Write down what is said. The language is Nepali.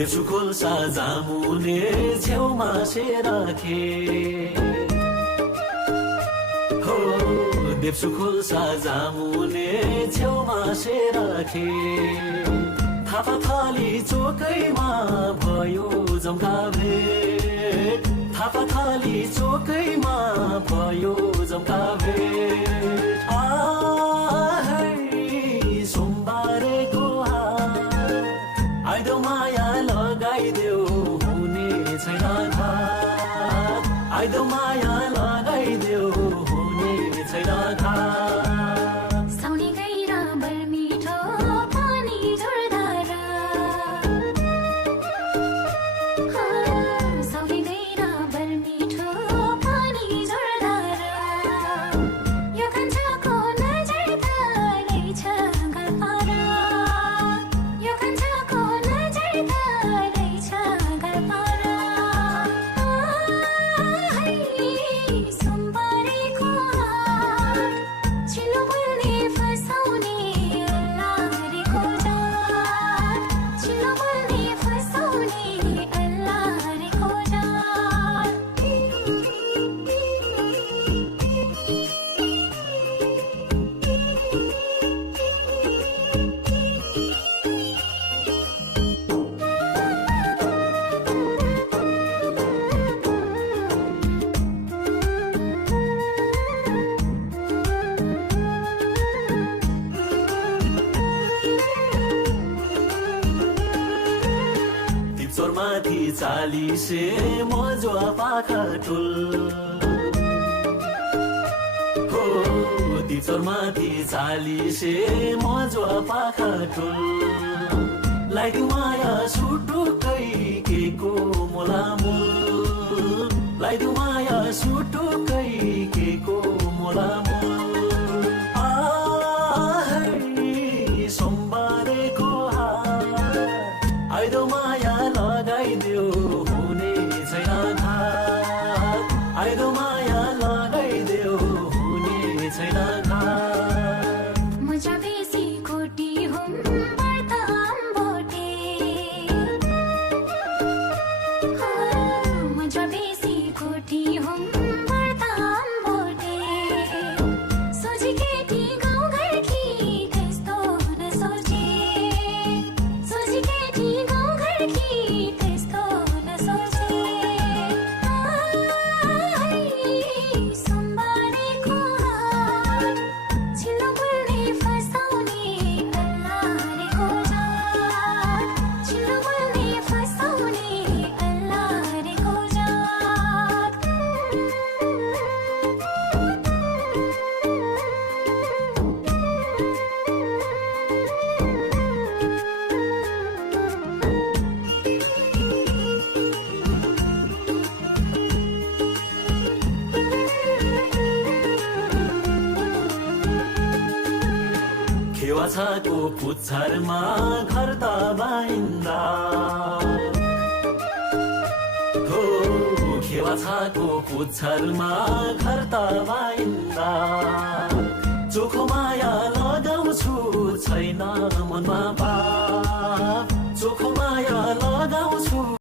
देब्सु खोल्सा जामुने छेउमा से राखे हो देब्सु खोल्सा जामुने छेउमा से राखे थापा थाली चोकैमा भयो जम्का भेट थापा थाली चोकैमा भयो जम्का भेट सोमबारेको आइदो माया लगाइदेऊ हुने छैन घाट आइदो माया लगाइदेऊ हुने छैन घाट साउने गैरा बर मिठो पानी झोर्दारा साउने गैरा बर मिठो पानी झोर्दारा यो कान्छाको नजर रहेछ घरपारा यो कान्छाको नजर रहेछ घरपारा सोमबारेको हाट चिलो बोल्ने फसाउने अल्लाहरेको जात चिलो बोल्ने फसाउने अल्लाहरेको जात तिप्चोरमाथि चालिसे मजुवा पाखा टुल हो तिप्चोरमाथि चालिसे मजुवा पाखा टुल लाइदिउ माया सुटुकै केको मोलामुल लाइदिउ माया सुटुकै केको मोलामुल सोमबारेको हाट आइदो माया लगाइदेऊ हुने छैन घाट आइदो माया लगाइदेऊ हुने छैन घाट म बेसी खोटी हुँ बर्ताम भोटे म बेसी खोटी हुँ बर्ताम भोटे सोझी केटी गाउँघरकी त्यस्तो नसोचे सोझी केटी गाउँघरकी त्यस्तो नसोचे सोमबारेको हाट चिलो बोल्ने फसाउने अल्लाहरेको जात चिलो बोल्ने फसाउने अल्लाहरेको जात खेवाछाको पुच्छारमा घर त बाइन्दा हो खेवाछाको पुच्छारमा घर त बाइन्दा चोखो माया लगाउँछु छैन मनमा पाप चोखो माया लगाउँछु